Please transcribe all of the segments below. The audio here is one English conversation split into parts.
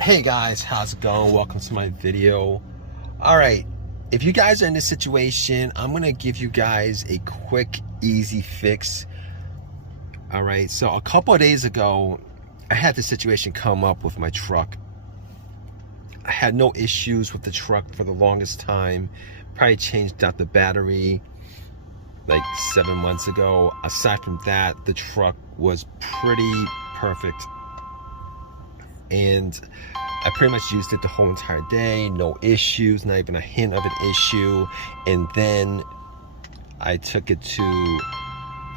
Hey guys, how's it going? Welcome to my video. All right, if you guys are in this situation, I'm gonna give you guys a quick, easy fix. All right, so a couple of days ago, I had this situation come up with my truck. I had no issues with the truck for the longest time. Probably changed out the battery like 7 months ago. Aside from that, the truck was pretty perfect. And I pretty much used it the whole entire day, no issues, not even a hint of an issue. And then I took it to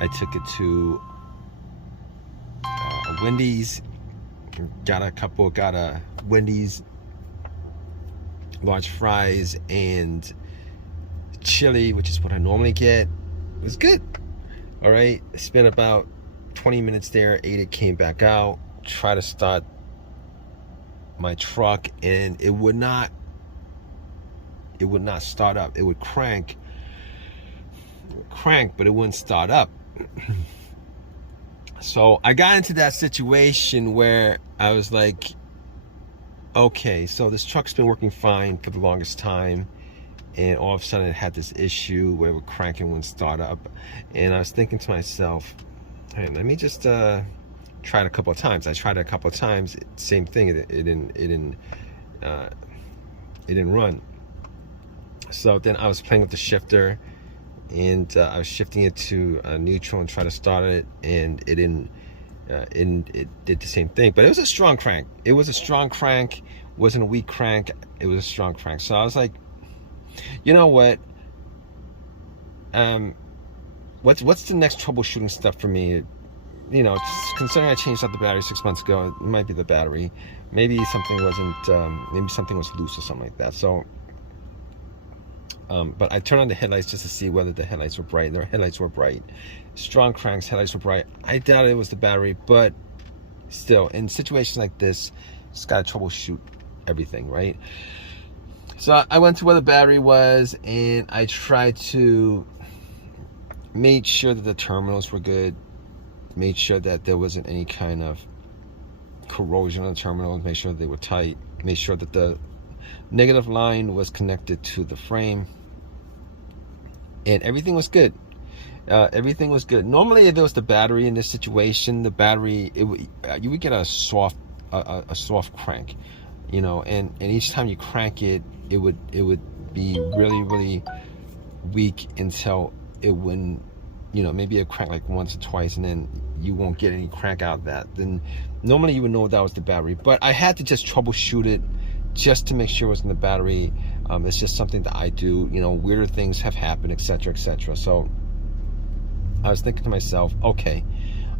a Wendy's, got a Wendy's large fries and chili, which is what I normally get. It was good. All right, spent about 20 minutes there, ate it, came back out, tried to start my truck, and it would not start up. It would crank, but it wouldn't start up. So I got into that situation where I was like, okay, so this truck's been working fine for the longest time, and all of a sudden it had this issue where it would crank and wouldn't start up. And I was thinking to myself, hey, let me just tried a couple of times. I tried it a couple of times. Same thing. It didn't run. So then I was playing with the shifter, and I was shifting it to neutral and trying to start it, and it didn't. It did the same thing. But it was a strong crank. It was a strong crank. It wasn't a weak crank. It was a strong crank. So I was like, you know what? What's the next troubleshooting step for me? You know, considering I changed out the battery 6 months ago, it might be the battery. Maybe something wasn't, maybe something was loose or something like that. So, but I turned on the headlights just to see whether the headlights were bright. Their headlights were bright. Strong cranks, headlights were bright. I doubt it was the battery, but still, in situations like this, just gotta troubleshoot everything, right? So I went to where the battery was, and I tried to make sure that the terminals were good. Made sure that there wasn't any kind of corrosion on the terminals, made sure they were tight, made sure that the negative line was connected to the frame, and everything was good. Everything was good. Normally, if it was the battery in this situation, the battery, you would get a soft crank, you know, and each time you crank it, it would be really weak until it wouldn't, you know, maybe a crank like once or twice, and then you won't get any crank out of that. Then normally you would know that was the battery. But I had to just troubleshoot it just to make sure it was in the battery. It's just something that I do. You know, weirder things have happened, etc., etc. So I was thinking to myself, okay,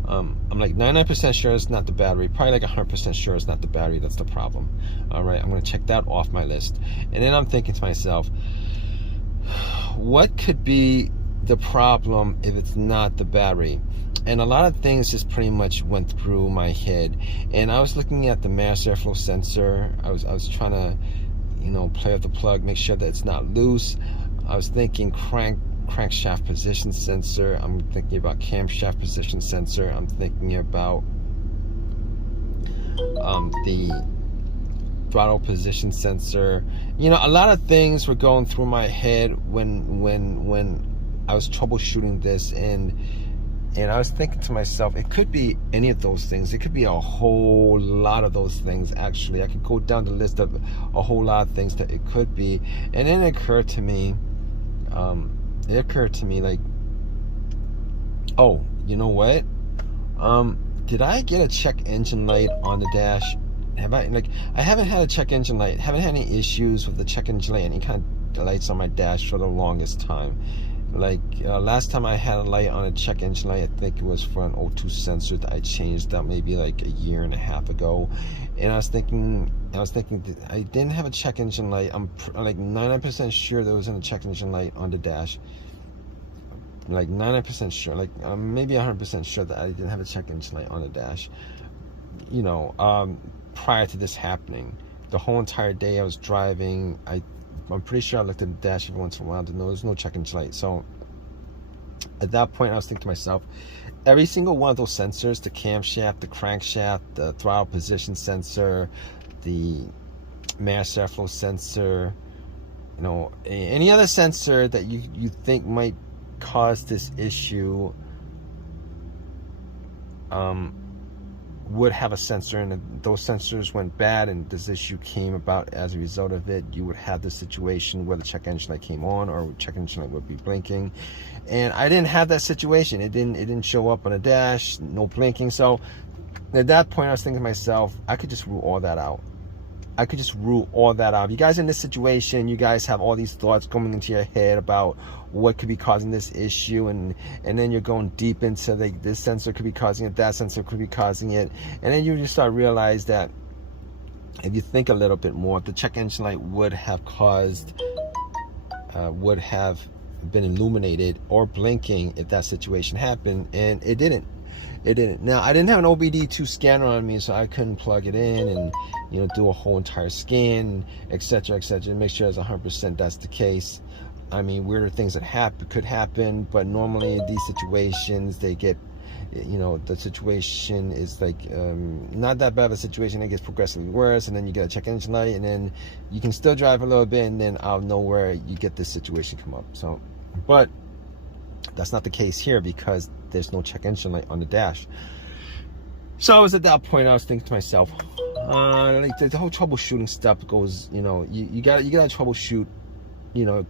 I'm like 99% sure it's not the battery, probably like 100% sure it's not the battery that's the problem. All right, I'm gonna check that off my list. And then I'm thinking to myself, what could be the problem if it's not the battery? And a lot of things just pretty much went through my head, and I was looking at the mass airflow sensor. I was trying to, you know, play with the plug, make sure that it's not loose. I was thinking crankshaft position sensor. I'm thinking about camshaft position sensor. I'm thinking about the throttle position sensor. You know, a lot of things were going through my head when I was troubleshooting this, and I was thinking to myself, it could be any of those things. It could be a whole lot of those things, actually. I could go down the list of a whole lot of things that it could be. And then it occurred to me, like, oh, you know what? Did I get a check engine light on the dash? I haven't had a check engine light. Haven't had any issues with the check engine light, any kind of lights on my dash for the longest time. Like last time I had a light on a check engine light, I think it was for an O2 sensor that I changed out maybe like a year and a half ago. And I was thinking that I didn't have a check engine light. I'm like 99% sure there wasn't a check engine light on the dash. Like 99% sure, like maybe 100% sure that I didn't have a check engine light on the dash. You know, prior to this happening, the whole entire day I was driving, I'm pretty sure I looked at the dash every once in a while. There was no check engine light. So at that point, I was thinking to myself, every single one of those sensors, the camshaft, the crankshaft, the throttle position sensor, the mass airflow sensor, you know, any other sensor that you think might cause this issue, would have a sensor, and if those sensors went bad and this issue came about as a result of it, you would have the situation where the check engine light came on, or check engine light would be blinking. And I didn't have that situation. It didn't show up on a dash, no blinking. So at that point I was thinking to myself, I could just rule all that out. I could just rule all that out. You guys in this situation, you guys have all these thoughts coming into your head about what could be causing this issue, and then you're going deep into this sensor could be causing it, that sensor could be causing it, and then you just start to realize that if you think a little bit more, the check engine light would have been illuminated or blinking if that situation happened, and it didn't. Now, I didn't have an OBD2 scanner on me, so I couldn't plug it in and, you know, do a whole entire scan, etc., etc., and make sure it's 100% that's the case. I mean, weirder things that could happen, but normally in these situations, they get, you know, the situation is like not that bad of a situation. It gets progressively worse, and then you get a check engine light, and then you can still drive a little bit, and then out of nowhere you get this situation come up. So, but that's not the case here because there's no check engine light on the dash. So I was at that point, I was thinking to myself, like the whole troubleshooting stuff goes, you know, you gotta troubleshoot, you know,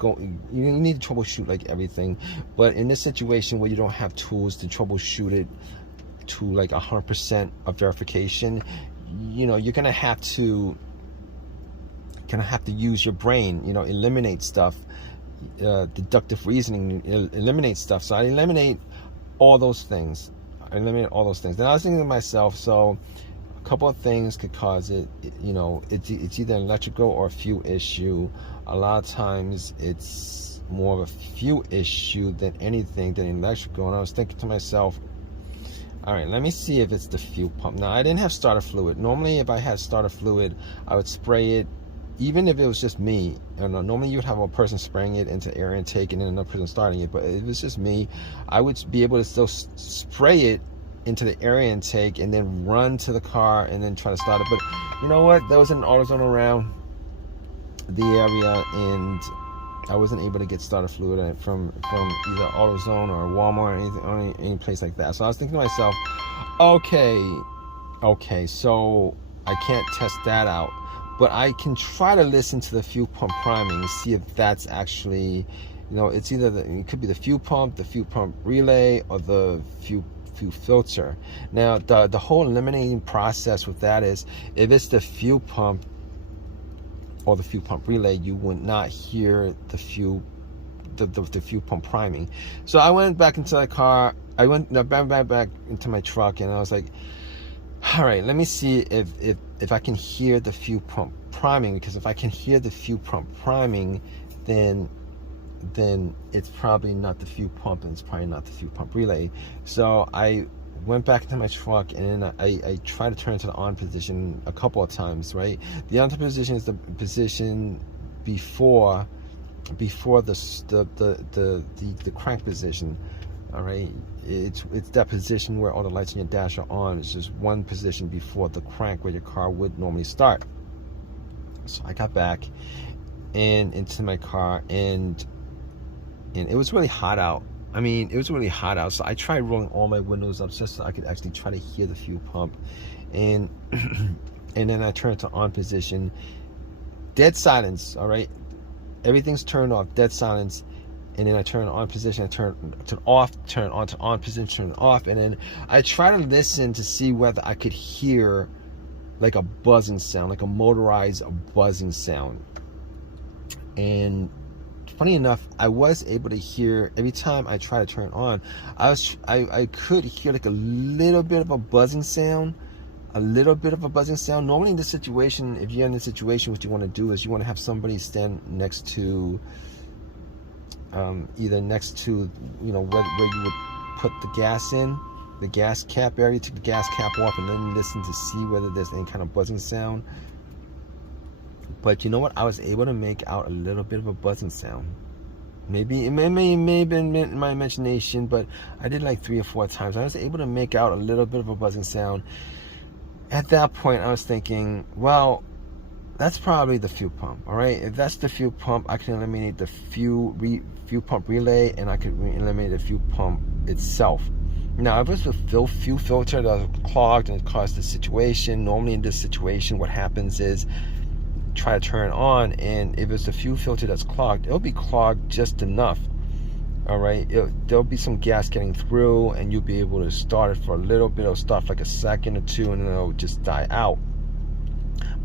you need to troubleshoot like everything. But in this situation where you don't have tools to troubleshoot it to like 100% of verification, you know, you're gonna have to use your brain, you know, eliminate stuff, deductive reasoning, eliminate stuff. So I eliminate all those things. Then I was thinking to myself, so a couple of things could cause it. You know, it's either an electrical or a fuel issue. A lot of times it's more of a fuel issue than anything than electrical. And I was thinking to myself, all right, let me see if it's the fuel pump. Now, I didn't have starter fluid. Normally, if I had starter fluid, I would spray it. Even if it was just me, normally you would have a person spraying it into air intake and then another person starting it. But if it's just me, I would be able to still spray it into the air intake and then run to the car and then try to start it. But you know what? There was an AutoZone around the area, and I wasn't able to get starter fluid from either AutoZone or Walmart or anything, or any place like that. So I was thinking to myself, okay, so I can't test that out. But I can try to listen to the fuel pump priming and see if that's actually, you know, it's either it could be the fuel pump relay, or the fuel filter. Now, the whole eliminating process with that is, if it's the fuel pump or the fuel pump relay, you would not hear the fuel pump priming. So I went back into the car. I went back into my truck, and I was like, all right, let me see if I can hear the fuel pump priming, because if I can hear the fuel pump priming, then it's probably not the fuel pump, and it's probably not the fuel pump relay. So I went back into my truck, and then I tried to turn it to the on position a couple of times, right? The on position is the position before the crank position. All right, it's that position where all the lights in your dash are on. It's just one position before the crank where your car would normally start. So I got back and into my car, and it was really hot out. I mean, it was really hot out. So I tried rolling all my windows up just so I could actually try to hear the fuel pump, and and then I turned to on position. Dead silence. All right, everything's turned off. Dead silence. And then I turn on position, I turn off, turn on to on position, turn off, and then I try to listen to see whether I could hear like a buzzing sound, like a motorized buzzing sound. And funny enough, I was able to hear every time I try to turn on. I could hear like a little bit of a buzzing sound. Normally in this situation, if you're in this situation, what you want to do is you want to have somebody stand next to. Either next to, you know, where you would put the gas in, the gas cap area, take the gas cap off, and then listen to see whether there's any kind of buzzing sound. But you know what? I was able to make out a little bit of a buzzing sound. Maybe it may have been in my imagination, but I did like 3 or 4 times. I was able to make out a little bit of a buzzing sound. At that point, I was thinking, well, that's probably the fuel pump. All right, if that's the fuel pump, I can eliminate the fuel pump relay, and I could eliminate the fuel pump itself. Now, if it's a fuel filter that's clogged and it caused the situation, normally in this situation, what happens is try to turn it on, and if it's a fuel filter that's clogged, it'll be clogged just enough. All right, there'll be some gas getting through, and you'll be able to start it for a little bit. It'll start for like a second or two, and then it'll just die out.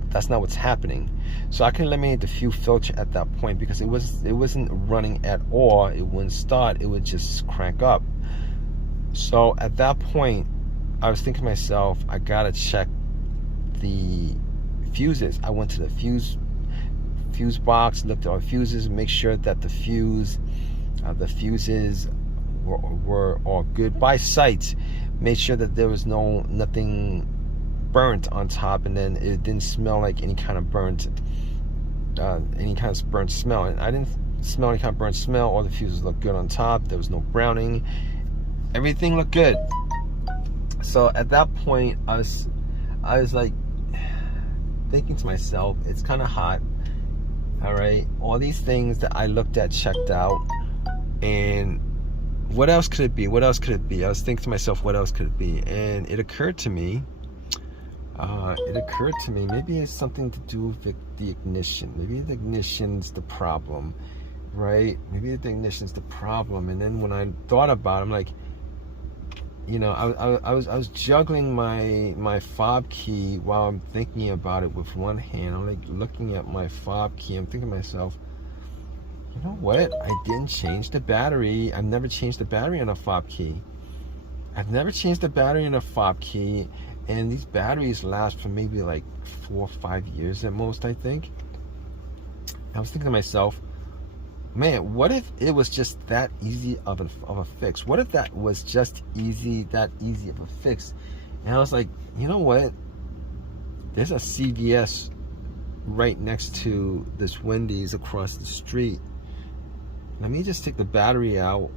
That's not what's happening. So I can eliminate the fuel filter at that point, because it wasn't running at all. It wouldn't start. It would just crank up. So at that point, I was thinking to myself, I gotta check the fuses. I went to the fuse box, looked at all the fuses, make sure that the fuses were all good by sight. Made sure that there was nothing burnt on top, and then it didn't smell like any kind of burnt smell. And I didn't smell any kind of burnt smell. All the fuses looked good on top. There was no browning. Everything looked good. So at that point, I was like thinking to myself, it's kind of hot. All right, all these things that I looked at, checked out, and what else could it be? What else could it be? I was thinking to myself, what else could it be? And it occurred to me. Maybe it's something to do with the ignition. Maybe the ignition's the problem, right? Maybe the ignition's the problem. And then when I thought about it, I'm like, you know, I was juggling my fob key while I'm thinking about it with one hand. I'm like looking at my fob key. I'm thinking to myself, you know what? I didn't change the battery. I've never changed the battery on a fob key. And these batteries last for maybe like 4 or 5 years at most, I think. I was thinking to myself, man, what if it was just that easy of a fix? What if that was just that easy of a fix? And I was like, you know what? There's a CVS right next to this Wendy's across the street. Let me just take the battery out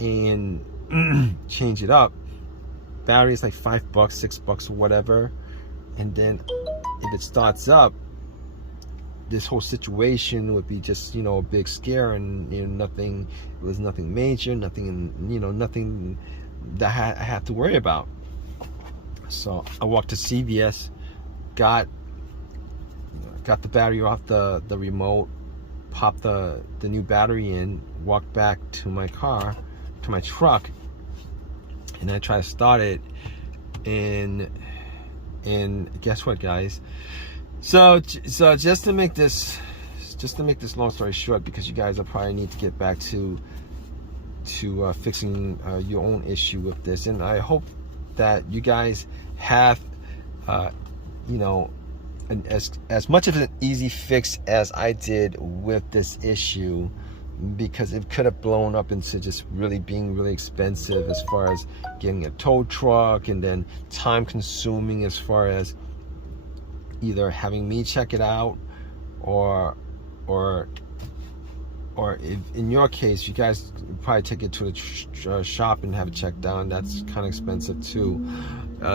and change it up. Battery is like $5, $6 or whatever, and then if it starts up, this whole situation would be just, you know, a big scare, and you know, nothing. It was nothing major, nothing that I had to worry about. So I walked to CVS, got the battery off the remote, popped the new battery in, walked back to my car, to my truck. And I try to start it, and guess what, guys? So just to make this long story short, because you guys will probably need to get back to fixing your own issue with this, and I hope that you guys have you know, as much of an easy fix as I did with this issue, because it could have blown up into just being really expensive as far as getting a tow truck, and then time consuming as far as either having me check it out, or if in your case you guys probably take it to the shop and have it checked down. That's kind of expensive too.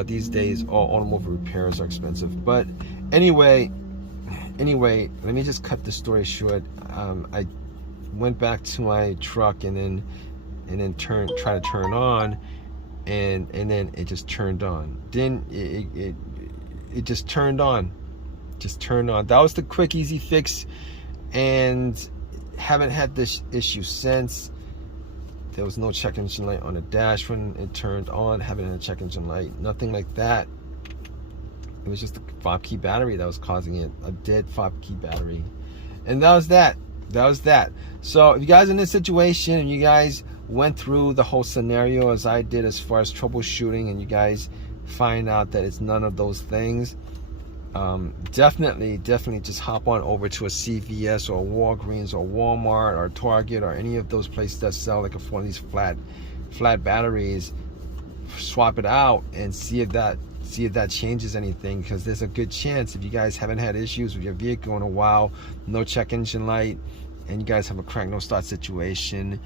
These days all automobile repairs are expensive. But anyway, let me just cut the story short. I went back to my truck and then try to turn on, and then it just turned on. Then it just turned on. That was the quick, easy fix, and haven't had this issue since. There was no check engine light on the dash when it turned on. Haven't had a check engine light, nothing like that. It was just the fob key battery that was causing it, a dead fob key battery. And that was that. So if you guys are in this situation and you guys went through the whole scenario as I did as far as troubleshooting, and you guys find out that it's none of those things, definitely just hop on over to a CVS or a Walgreens or Walmart or Target or any of those places that sell like one of these flat batteries. Swap it out and see if that changes anything, because there's a good chance, if you guys haven't had issues with your vehicle in a while, no check engine light, and you guys have a crank no start situation,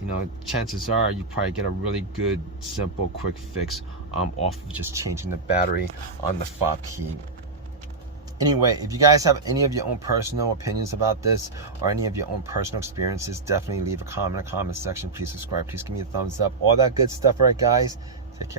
you know, chances are you probably get a really good, simple, quick fix off of just changing the battery on the fob key. Anyway, if you guys have any of your own personal opinions about this or any of your own personal experiences, definitely leave a comment in the comment section. Please subscribe. Please give me a thumbs up. All that good stuff, right, guys? Take care.